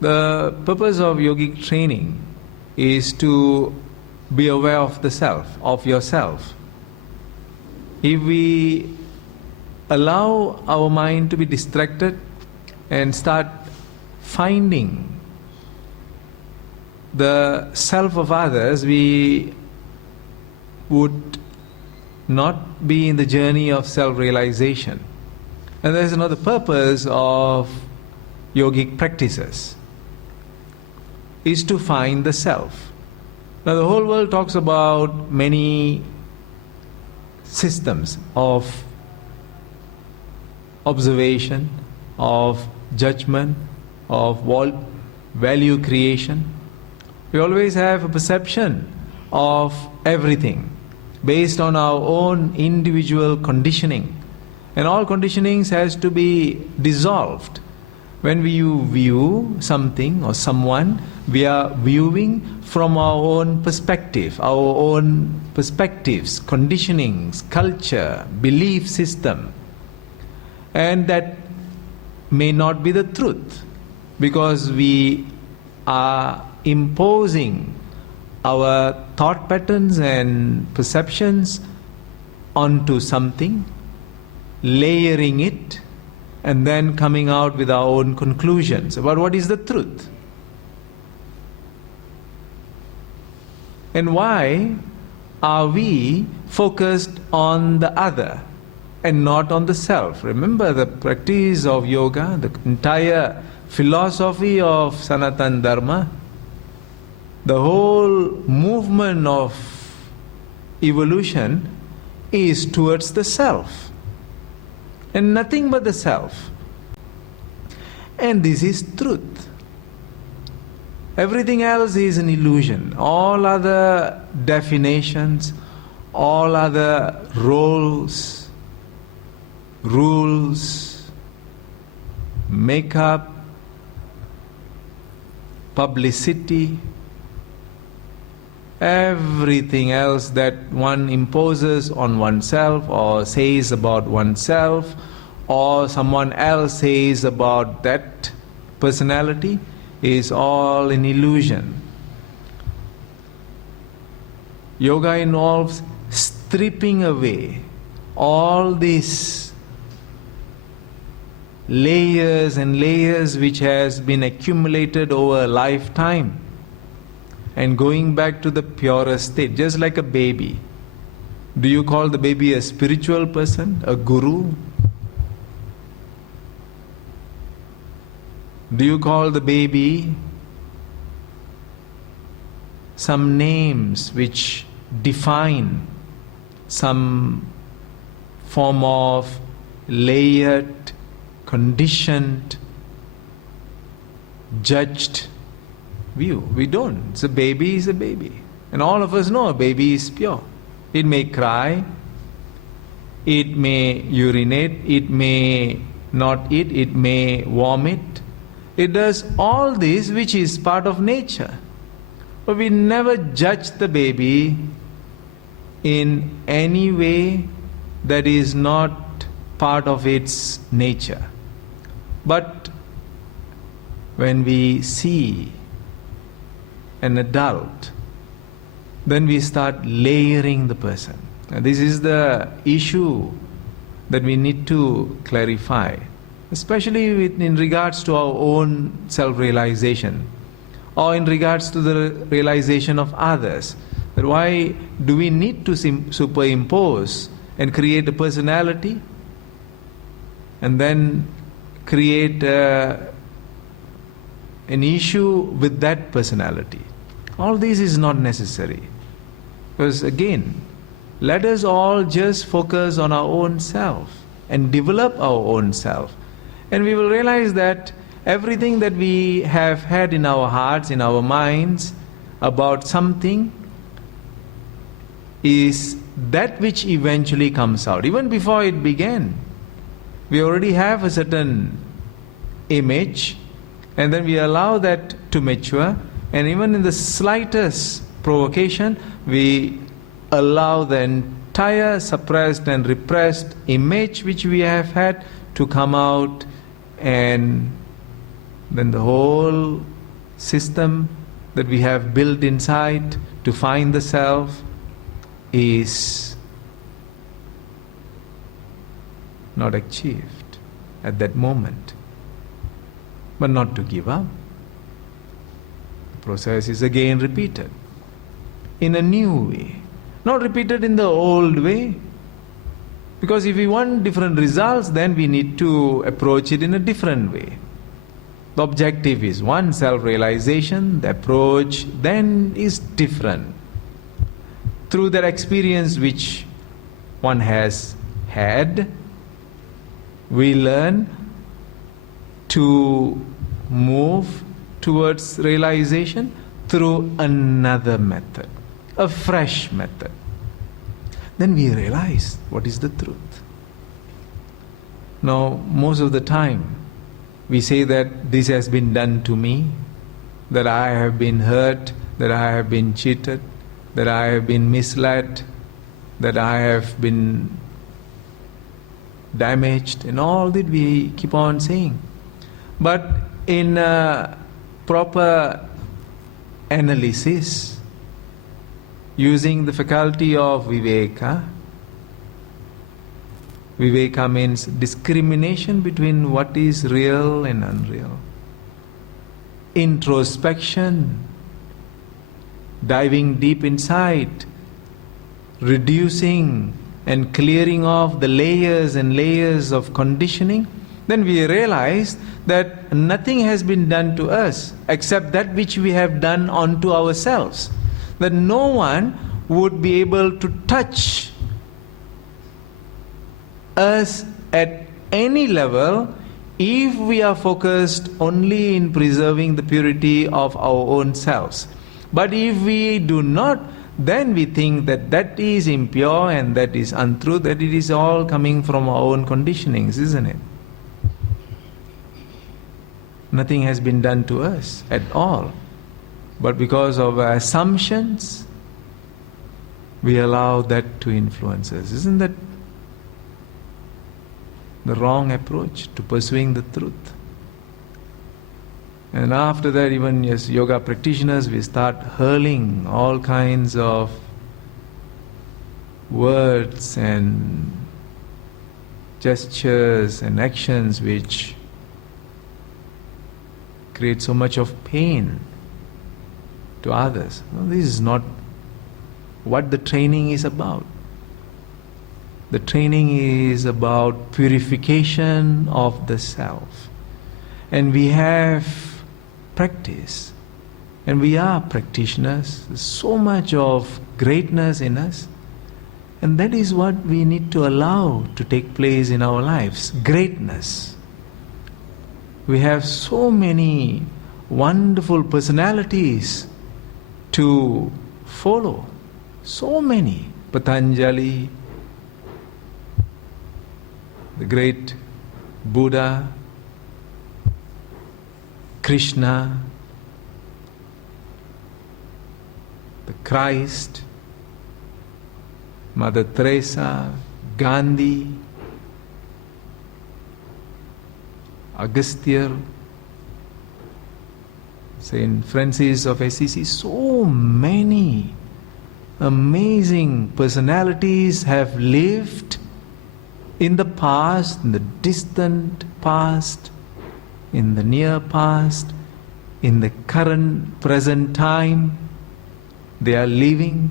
The purpose of yogic training is to be aware of the self, of yourself. If we allow our mind to be distracted and start finding the self of others, we would not be in the journey of self-realization. And there is another purpose of yogic practices, is to find the self. Now the whole world talks about many systems of observation, of judgment, of value creation. We always have a perception of everything based on our own individual conditioning. And all conditionings has to be dissolved. When we view something or someone, we are viewing from our own perspective, our own perspectives, conditionings, culture, belief system. And that may not be the truth, because we are imposing our thought patterns and perceptions onto something, layering it, and then coming out with our own conclusions about what is the truth. And why are we focused on the other and not on the self? Remember, the practice of yoga, the entire philosophy of Sanatana Dharma, the whole movement of evolution is towards the self, and nothing but the self. And this is truth. Everything else is an illusion. All other definitions, all other roles, rules, makeup, publicity, everything else that one imposes on oneself or says about oneself, or someone else says about that personality, is all an illusion. Yoga involves stripping away all these layers and layers which has been accumulated over a lifetime, and going back to the purest state, just like a baby. Do you call the baby a spiritual person, a guru? Do you call the baby some names which define some form of layered, conditioned, judged view? We don't. It's a baby is a baby. And all of us know a baby is pure. It may cry, it may urinate, it may not eat, it may vomit. It does all this which is part of nature. But we never judge the baby in any way that is not part of its nature. But when we see an adult, then we start layering the person. And this is the issue that we need to clarify, especially in regards to our own self-realization, or in regards to the realization of others. But why do we need to superimpose and create a personality and then create an issue with that personality? All this is not necessary. Because again, let us all just focus on our own self and develop our own self. And we will realize that everything that we have had in our hearts, in our minds, about something is that which eventually comes out. Even before it began, we already have a certain image, and then we allow that to mature, and even in the slightest provocation, we allow the entire suppressed and repressed image which we have had to come out and then the whole system that we have built inside to find the self is not achieved at that moment. But not to give up. The process is again repeated in a new way, not repeated in the old way. Because if we want different results, then we need to approach it in a different way. The objective is one, self-realization. The approach then is different. Through that experience which one has had, we learn to move towards realization through another method, a fresh method. Then we realize what is the truth. Now, most of the time, we say that this has been done to me, that I have been hurt, that I have been cheated, that I have been misled, that I have been damaged, and all that we keep on saying. But in a proper analysis, using the faculty of viveka, viveka means discrimination between what is real and unreal. Introspection, diving deep inside, reducing and clearing off the layers and layers of conditioning, then we realize that nothing has been done to us except that which we have done unto ourselves. That no one would be able to touch us at any level if we are focused only in preserving the purity of our own selves. But if we do not, then we think that that is impure and that is untrue, that it is all coming from our own conditionings, isn't it? Nothing has been done to us at all. But because of our assumptions, we allow that to influence us. Isn't that the wrong approach to pursuing the truth? And after that, even as yoga practitioners, we start hurling all kinds of words and gestures and actions which create so much of pain to others. No, this is not what the training is about. The training is about purification of the self. And we have practice. And we are practitioners. There's so much of greatness in us. And that is what we need to allow to take place in our lives. Greatness. We have so many wonderful personalities to follow. So many. Patanjali, the great Buddha, Krishna, the Christ, Mother Teresa, Gandhi, Agastya, Saint Francis of Assisi. So many amazing personalities have lived in the past, in the distant past, in the near past, in the current, present time. They are living,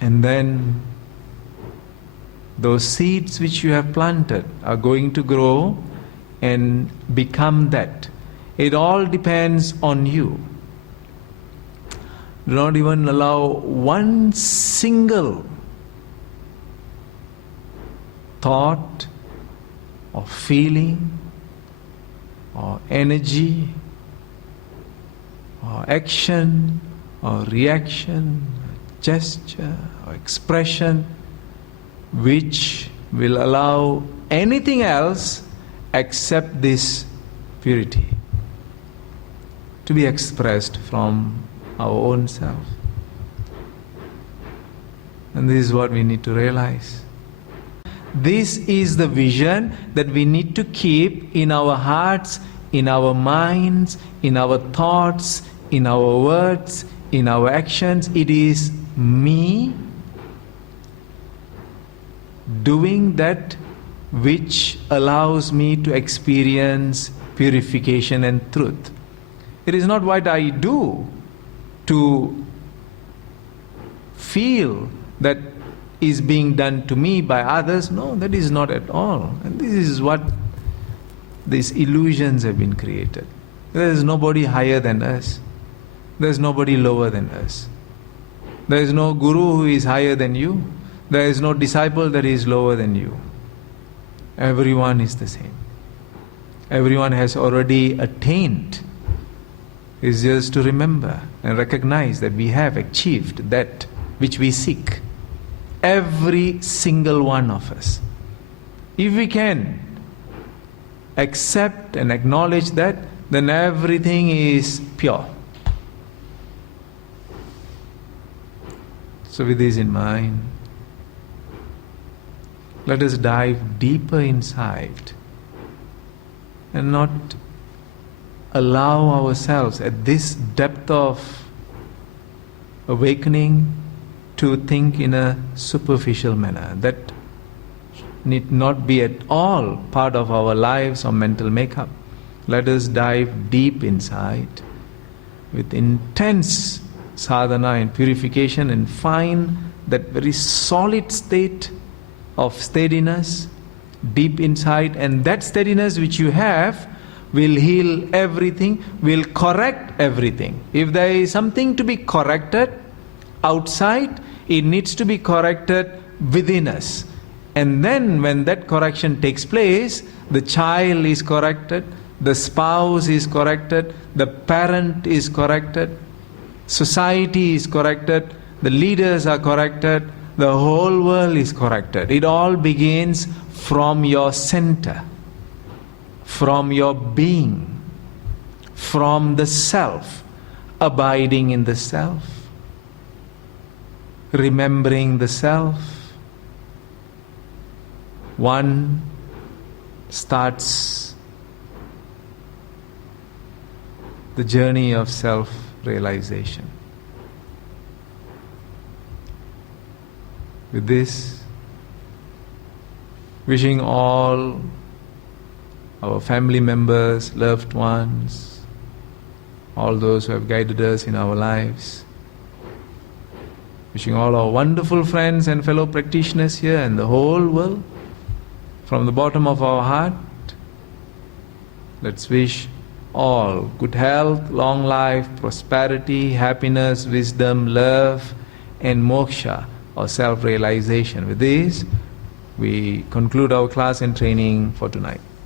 and then those seeds which you have planted are going to grow and become that. It all depends on you. Do not even allow one single thought or feeling or energy or action or reaction, or gesture or expression which will allow anything else except this purity to be expressed from our own self. And this is what we need to realize. This is the vision that we need to keep in our hearts in our minds, in our thoughts, in our words, in our actions. It is me doing that which allows me to experience purification and truth. It is not what I do to feel that is being done to me by others. No, that is not at all. And this is what these illusions have been created. There is nobody higher than us. There is nobody lower than us. There is no guru who is higher than you. There is no disciple that is lower than you. Everyone is the same. Everyone has already attained. It's just to remember and recognize that we have achieved that which we seek. Every single one of us. If we can accept and acknowledge that, then everything is pure. So with this in mind, let us dive deeper inside and not allow ourselves at this depth of awakening to think in a superficial manner. That need not be at all part of our lives or mental makeup. Let us dive deep inside with intense sadhana and purification and find that very solid state of steadiness deep inside, and that steadiness which you have will heal everything, will correct everything. If there is something to be corrected outside, it needs to be corrected within us. And then when that correction takes place, the child is corrected, the spouse is corrected, the parent is corrected, society is corrected, the leaders are corrected, the whole world is corrected. It all begins from your center, from your being, from the self, abiding in the self, remembering the self. One starts the journey of self-realization. With this, wishing all our family members, loved ones, all those who have guided us in our lives, wishing all our wonderful friends and fellow practitioners here and the whole world, from the bottom of our heart, let's wish all good health, long life, prosperity, happiness, wisdom, love, and moksha, or self-realization. With this, we conclude our class and training for tonight.